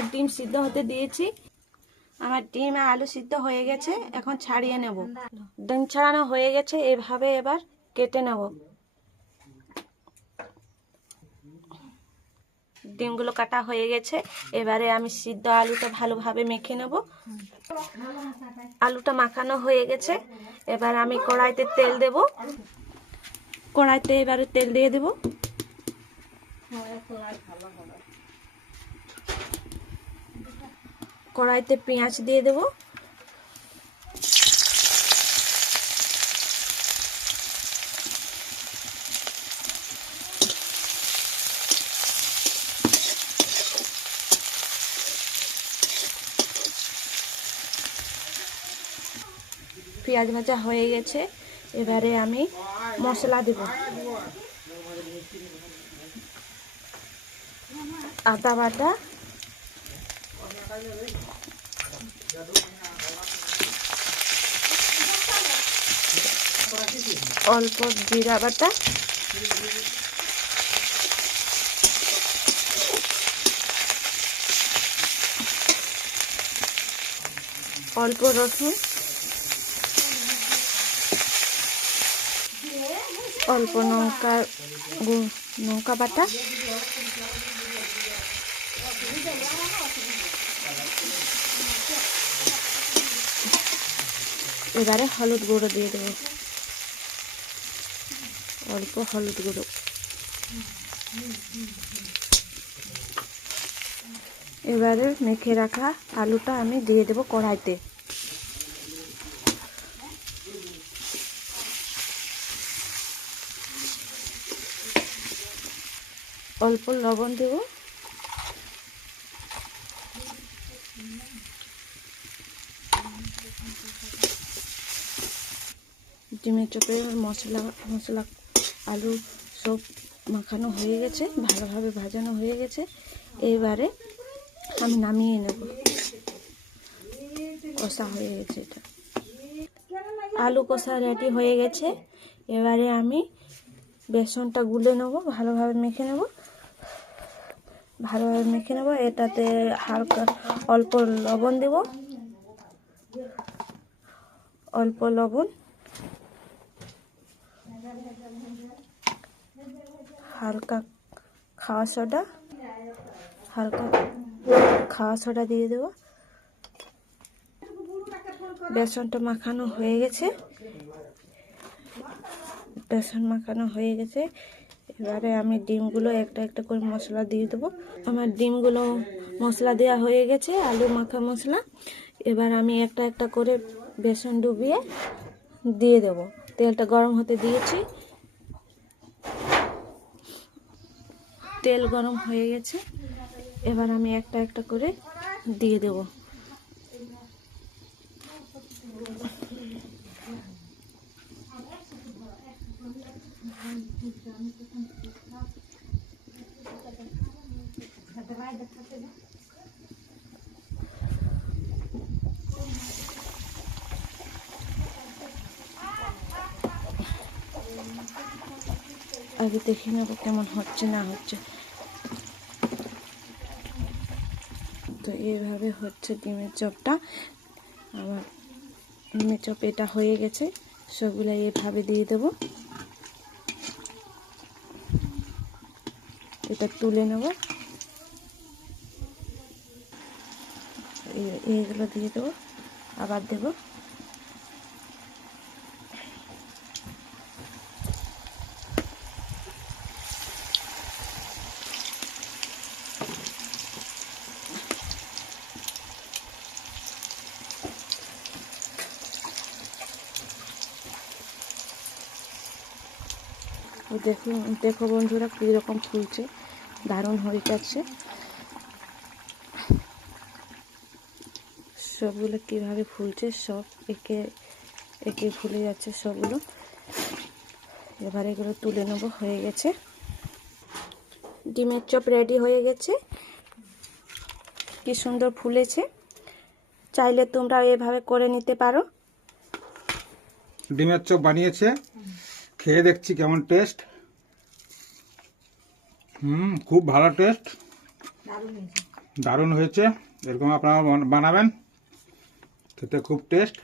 আর ডিম সিদ্ধ হতে দিয়েছি। আমার ডিম আর আলু সিদ্ধ হয়ে গেছে, এখন ছাড়িয়ে নেব। ডিম ছাড়ানো হয়ে গেছে, এভাবে এবার কেটে নেব। ডিমগুলো কাটা হয়ে গেছে, এবারে আমি সিদ্ধ আলুটা ভালোভাবে মেখে নেব। আলুটা মাখানো হয়ে গেছে, এবার আমি কড়াইতে তেল দেব। কড়াইতে এবারে তেল দিয়ে দেব। কড়াইতে পেঁয়াজ দিয়ে দেব। পেঁয়াজ ভাজা হয়ে গেছে, এবারে আমি মশলা দেব। আদা বাটা, অল্প জিরা বাটা, অল্প রসুন, অল্প লঙ্কা বাটা, এবারে হলুদ গুঁড়ো দিয়ে দেবো, অল্প হলুদ গুঁড়ো। এবারে মেখে রাখা আলুটা আমি দিয়ে দেবো কড়াইতে। অল্প লবণ দেব, ডিমের চপে মশলা আলু সব মাখানো হয়ে গেছে, ভালোভাবে ভাজানো হয়ে গেছে। এবারে আমি নামিয়ে নেব, কষা হয়ে গেছে। এটা আলু কষা রেডি হয়ে গেছে, এবারে আমি বেসনটা গুলে নেব, ভালোভাবে মেখে নেব। এটাতে হালকা অল্প লবণ দেব, অল্প লবণ, হালকা খাওয়া সোডা দিয়ে দেব। বেসনটা মাখানো হয়ে গেছে, এবারে আমি ডিমগুলো একটা একটা করে মশলা দিয়ে দেবো। আমার ডিমগুলো মশলা দেওয়া হয়ে গেছে, আলু মাখা মশলা। এবার আমি একটা একটা করে বেসন ডুবিয়ে দিয়ে দেব। তেলটা গরম হতে দিয়েছি, তেল গরম হয়ে গেছে, এবার আমি একটা একটা করে দিয়ে দেব। আগে দেখে নেবো কেমন হচ্ছে না হচ্ছে। তো এইভাবে হচ্ছে ডিমের চপটা। আমার ডিমের চপ এটা হয়ে গেছে, সবগুলো এইভাবে দিয়ে দেবো। এটা তুলে নেব, এইগুলো দিয়ে দেবো, আবার দেবো। দেখো বন্ধুরা কীরকম ফুলছে, দারুণ হয়ে যাচ্ছে। সবগুলো কীভাবে ফুলছে, সব একে একে ফুলে যাচ্ছে সবগুলো। এবার এগুলো তুলে নেবো, হয়ে গেছে। ডিমের চপ রেডি হয়ে গেছে, কি সুন্দর ফুলেছে। চাইলে তোমরা এভাবে করে নিতে পারো। ডিমের চপ বানিয়েছে, খেয়ে দেখছি কেমন টেস্ট। খুব ভালো টেস্ট, দারুণ হয়েছে। এরকম আপনারা বানাবেন, খেতে খুব টেস্ট।